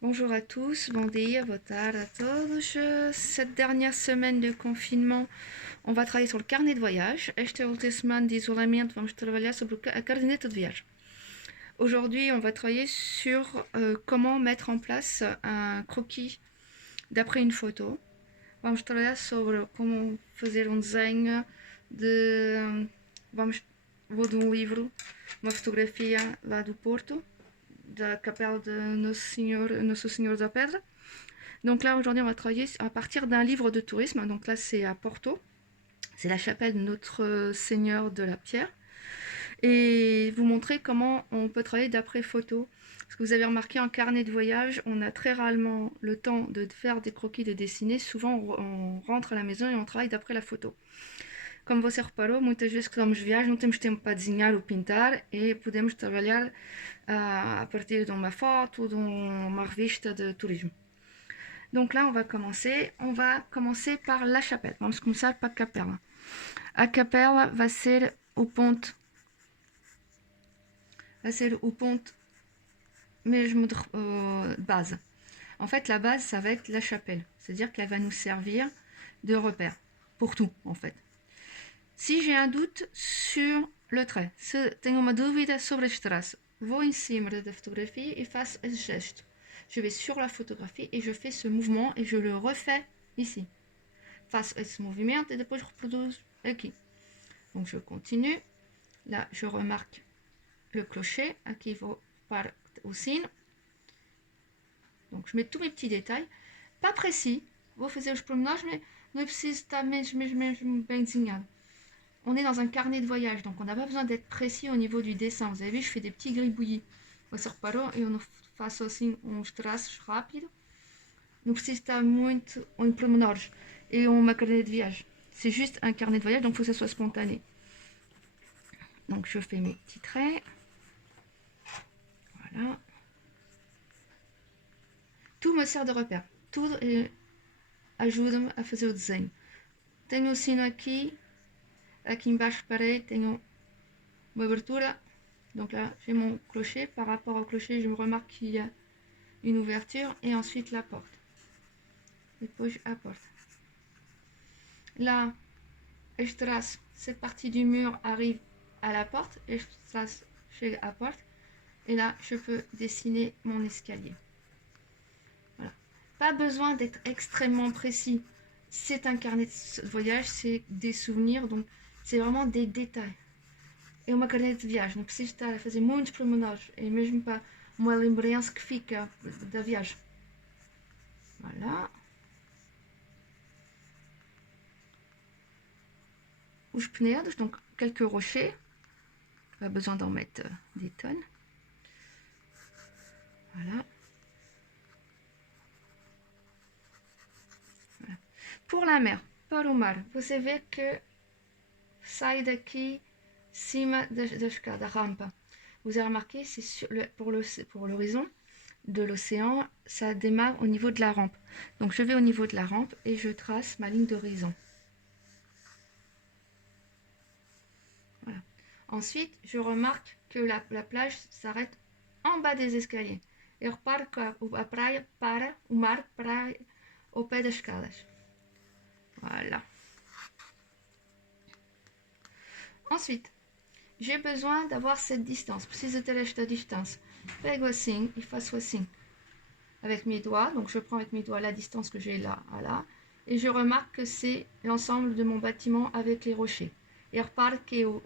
Bonjour à tous, bom dia, boa tarde a todos. Cette dernière semaine de confinement, on va travailler sur le carnet de voyage. Esta última semana de isolamento, vamos trabalhar sobre a caderneta de viagem. Aujourd'hui, on va travailler sur comment mettre en place un croquis d'après une photo. Vamos trabalhar sobre como fazer desenho de. Vou de um livro, uma fotografia lá do Porto, da capela de Nosso Senhor da Pedra. Donc là, aujourd'hui, on va travailler à partir d'un livre de tourisme. Donc là, c'est à Porto. C'est la chapelle de Notre Seigneur de la Pierre. Et vous montrer comment on peut travailler d'après photo. Parce que vous avez remarqué, en carnet de voyage, on a très rarement le temps de faire des croquis, de dessiner. Souvent, on rentre à la maison et on travaille d'après la photo. Como você reparou, muitas vezes que vamos viajar não temos tempo para desenhar ou pintar e podemos trabalhar a partir de uma foto ou de uma revista de turismo. Donc là, on va commencer par la chapelle. Vamos começar para a capela. A capela vai ser o ponto mesmo de base. En fait, la base, ça va être la chapelle. C'est-à-dire qu'elle va nous servir de repère pour tout, en fait. Si j'ai un doute sur le trait, se tenho uma dúvida sobre este traço, vou em cima da fotografia e faço esse gesto. Je vais sur la photographie et je fais ce mouvement et je le refais ici. Faço esse movimento et depois reproduzo aqui. Donc je continue. Là, je remarque le clocher. Aqui vou para o sino. Donc je mets tous mes petits détails. Pas précis. Vou fazer os pormenores, mais não é preciso estar mesmo bem desenhado. On est dans un carnet de voyage, donc on n'a pas besoin d'être précis au niveau du dessin. Vous avez vu, je fais des petits gribouillis. Você reparou? Eu não faço assim uns traços rápidos. Não preciso estar muito em pormenores. Et uma carnet de voyage. C'est juste un carnet de voyage, donc il faut que ça soit spontané. Donc je fais mes petits traits. Voilà. Tout me sert de repère. Tudo ajuda-me a fazer o desenho. Tenho o sino aqui. Aqui embaixo, pareil, tenho uma abertura. Donc là, j'ai mon clocher. Par rapport au clocher, je me remarque qu'il y a une ouverture. Et ensuite la porte. Depois a porte. Là, je trace cette partie du mur arrive à la porte. Et je trace chez la porte. Et là, je peux dessiner mon escalier. Voilà. Pas besoin d'être extrêmement précis. C'est un carnet de voyage, c'est des souvenirs, donc c'est vraiment des détails. É uma caneta de viagem, não preciso estar a fazer muitos pormenores, é mesmo para uma lembrança que fica da viagem. Voilà. Os penedos, donc quelques rochers, pas besoin d'en mettre des tonnes. Voilà. Pour la mer, para o mar, você vê que sai daqui cima da escada, da rampa. Vous avez remarqué, c'est pour l'horizon de l'océan, ça démarre au niveau de la rampe. Donc je vais au niveau de la rampe et je trace ma ligne d'horizon. Voilà. Ensuite, je remarque que la plage s'arrête en bas des escaliers. Eu reparo que a praia para, o mar para ao pé das escadas. Voilà. Ensuite, j'ai besoin d'avoir cette distance. Preciso ter esta distância. Pego assim e faço assim. Avec mes doigts, donc je prends avec mes doigts la distance que j'ai là à là. Et je remarque que c'est l'ensemble de mon bâtiment avec les rochers. Et repare que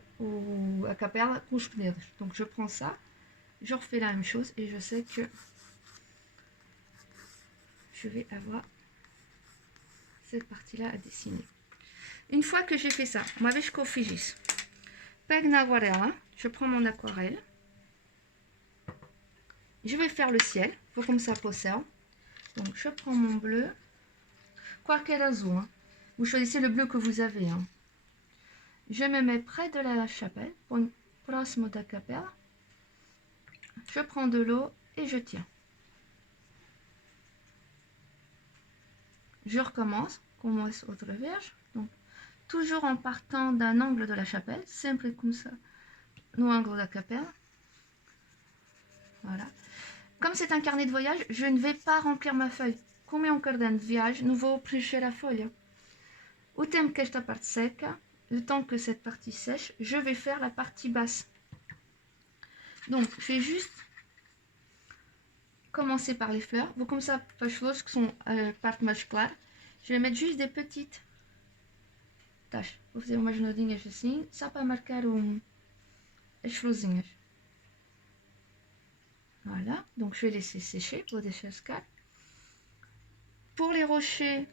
a capela com os penedos. Donc je prends ça, je refais la même chose et je sais que je vais avoir cette partie-là à dessiner. Une fois que j'ai fait ça, uma vez que eu fiz isso, pego na aquarela, je prends mon aquarelle, je vais faire le ciel, vou começar pelo céu. Donc je prends mon bleu, qualquer azul, hein. Vous choisissez le bleu que vous avez. Hein. Je me mets près de la chapelle, próximo da capela. Je prends de l'eau et je tiens. Je recommence, commence outra vez. Donc, toujours en partant d'un angle de la chapelle, sempre comme ça, no ângulo da capela. Voilà. Comme c'est un carnet de voyage, je ne vais pas remplir ma feuille. Comme é um caderno de viagem, não vou preencher a folha. O tempo que esta parte seca, le temps que cette partie sèche, je vais faire la partie basse. Donc, je vais juste commencer par les fleurs. Vou começar pelas flores, que são a parte mais clara. Je vais mettre juste des petites taches. Vou fazer umas nodinhas assim, só para marcar as florzinhas. Voilà, donc je vais laisser sécher pour deixar secar. Pour les rochers,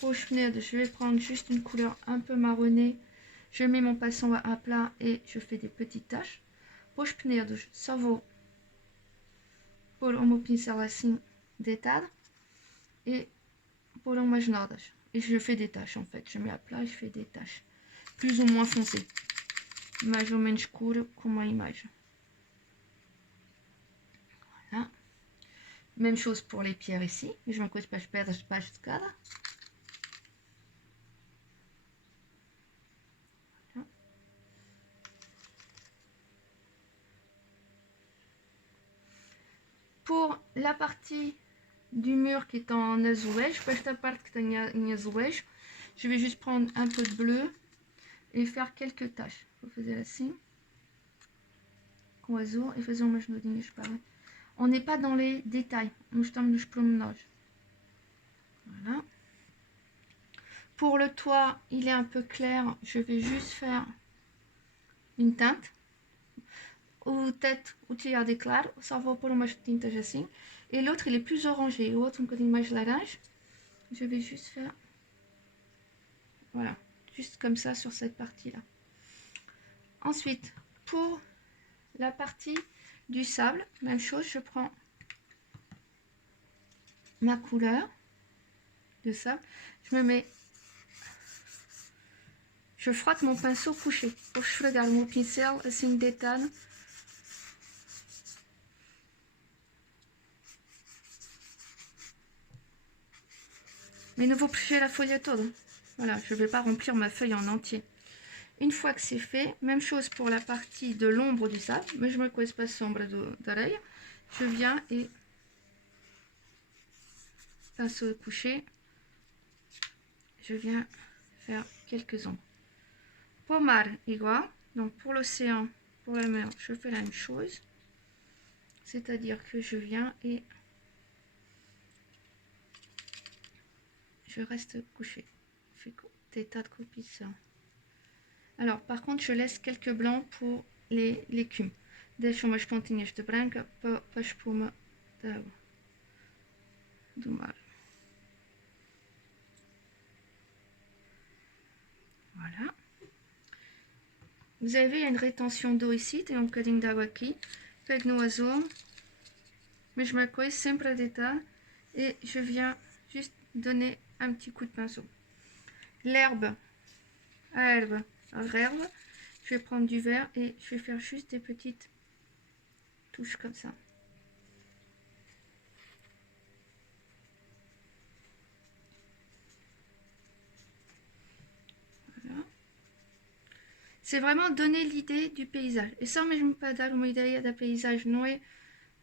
rouge peneude, je vais prendre juste une couleur un peu marronnée. Je mets mon pinceau à plat et je fais des petites taches. Rouge peneude, só vou pôr o meu pincel assim deitado et pôr umas nodas. Et je fais des taches en fait. Je mets à plat et je fais des taches. Plus ou moins foncées. Mais ou menos escuro como a imagem. Voilà. Même chose pour les pierres ici. Mesma coisa para as pedras de baixo de cada. Voilà. Pour la partie du mur qui est en azulejo, para esta parte que tem em azulejo, je vais juste prendre un peu de bleu et faire quelques taches. Vou fazer assim, com azul, e fazer umas nodinhas para lá. On n'est pas dans les détails, nous estamos nos pormenores. Voilà. Pour le toit, il est un peu clair, je vais juste faire une teinte. O teto, o telhado é claro, só vou pôr umas tintas assim. Et l'autre, il est plus orangé, o outro um bocadinho mais laranja. Je vais juste faire, voilà, juste comme ça sur cette partie-là. Ensuite, pour la partie du sable, même chose, je prends ma couleur de sable, je me mets, je frotte mon pinceau couché pour esfregar o meu pincel assim deitado. Mais ne vou preencher la feuille toda. Voilà, je ne vais pas remplir ma feuille en entier. Une fois que c'est fait, même chose pour la partie de l'ombre du sable, mais je me coise pas sombra d'oreille. Je viens et pinceau couché, je viens faire quelques ombres. Pour mar igual, donc pour l'océan, pour la mer, je fais la même chose. C'est-à-dire que je viens et je reste couché. Je fais des tas de copies ça. Alors, par contre, je laisse quelques blancs pour les légumes. Deixo umas pontinhas de branca para a espuma do mar. Voilà. Vous avez une rétention d'eau ici, tem um bocadinho de água aqui. Pego no azul, mas me coise sempre a deitar et je viens juste donner un petit coup de pinceau. L'herbe, à herbe, je vais prendre du vert et je vais faire juste des petites touches comme ça. Voilà. C'est vraiment donner l'idée du paysage. E só mesmo para dar uma ideia da paisagem, não é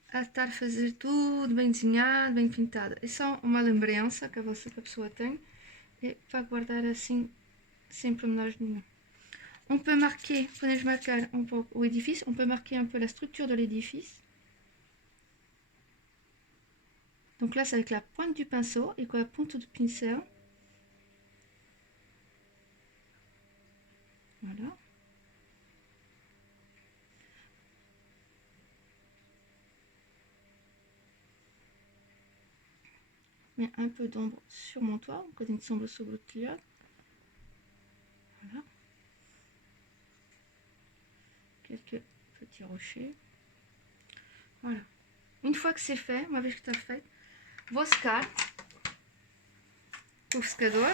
a estar a fazer tudo bem desenhado, bem pintado. É só uma lembrança que a pessoa tem e para guardar assim, sem pormenores nenhum. On peut marquer, podemos marcar um pouco o edifício, on peut marquer un peu la structure de l'édifice. Donc là, c'est avec la pointe du pinceau et com a ponta do pincel. Voilà. Mets un peu d'ombre sur mon toit, um bocadinho de sombra sobre o telhado. Voilà. Quelques petits rochers. Voilà. Une fois que c'est fait, uma vez que está feito, vou secar com o secador.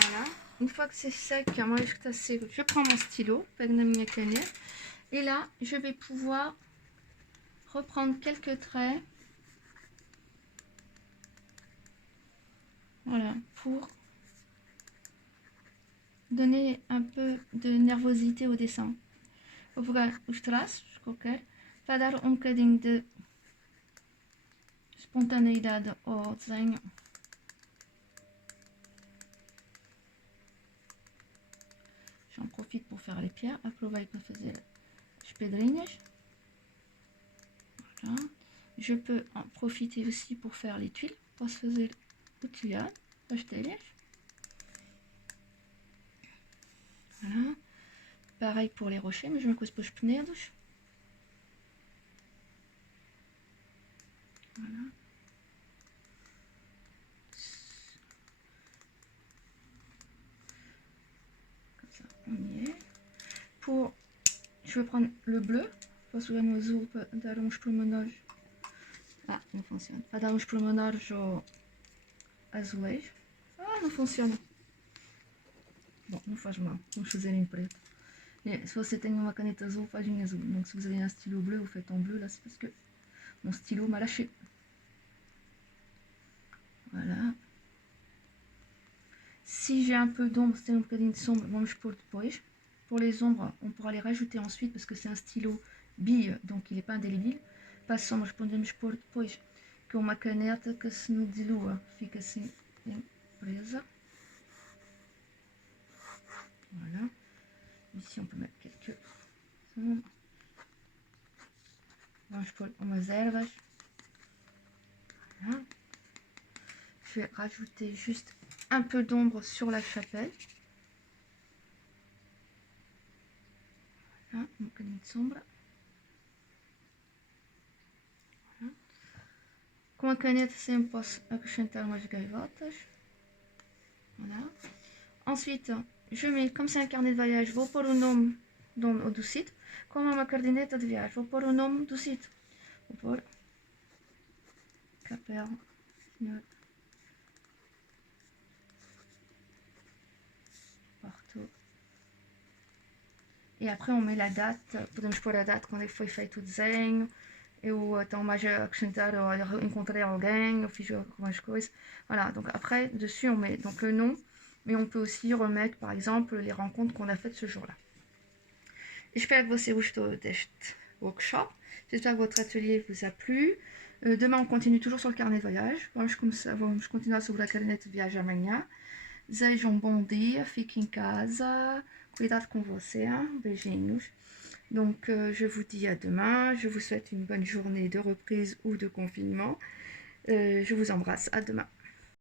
Voilà. Une fois que c'est sec, uma vez que está seco, je prends mon stylo, pego na minha canette, et là, je vais pouvoir reprendre quelques traits. Voilà, pour donner un peu de nervosité au dessin. Ovra os traços, qualquer, para dar um bocadinho de espontaneidade ao desenho. J'en profite pour faire les pierres. Aproveito para fazer as pedrinhas. Voilà. Je peux en profiter aussi pour faire les tuiles. Posso fazer o telhado, as telhas. Voilà. Pareil pour les rochers, mas uma coisa para os penedos. Voilà. Comme ça, on y est. Pour, je vais prendre le bleu. Posso usar no azul para dar uns pormenores. Ah, não funciona. Para dar uns pormenores ao azulejo. Ah, não funciona. Bom, não faz mal. Vamos fazer em preto. Et se você tem uma caneta azul, faz em azul. Donc si vous avez un stylo bleu, vous faites en bleu. Là, c'est parce que mon stylo m'a lâché. Voilà. Si j'ai un peu d'ombre, c'est un bocadinho de sombra, vamos pôr depois. Pour les ombres, on pourra les rajouter ensuite parce que c'est un stylo bille, donc il n'est pas indélébile. Para sombras, podemos pôr depois, que é uma caneta que se não dilua, fica assim bem presa. Voilà. Ici, on peut mettre quelques ombres. Vamos pôr umas ervas. Voilà. Je vais rajouter juste un peu d'ombre sur la chapelle. Voilà, um bocadinho de sombra. Voilà. Com a caneta sempre posso acrescentar umas gaivotas. Voilà. Ensuite, je mets, comme c'est un carnet de voyage, vou pôr o nome do sítio. Como é uma caderneta de viagem, vou pôr o nome do sítio. Vou pôr Capela Senhor Porto. E après on met la date, podemos pôr a data quando é que foi feito o desenho. Eu então mais a acrescentar, eu encontrei alguém, eu fiz algumas coisas. Voilà, donc après dessus on met donc le nom, mais on peut aussi remettre par exemple les rencontres qu'on a faites ce jour-là. J'espère que você gostou deste workshop, j'espère que votre atelier vous a plu. Demain on continue toujours sur le carnet de voyage, vamos continuar sobre a caderneta de viagem amanhã. Desejo um bom dia, fique em casa, cuidado com você, hein? Beijinhos. Donc je vous dis à demain, je vous souhaite une bonne journée de reprise ou de confinement. Je vous embrasse, à demain.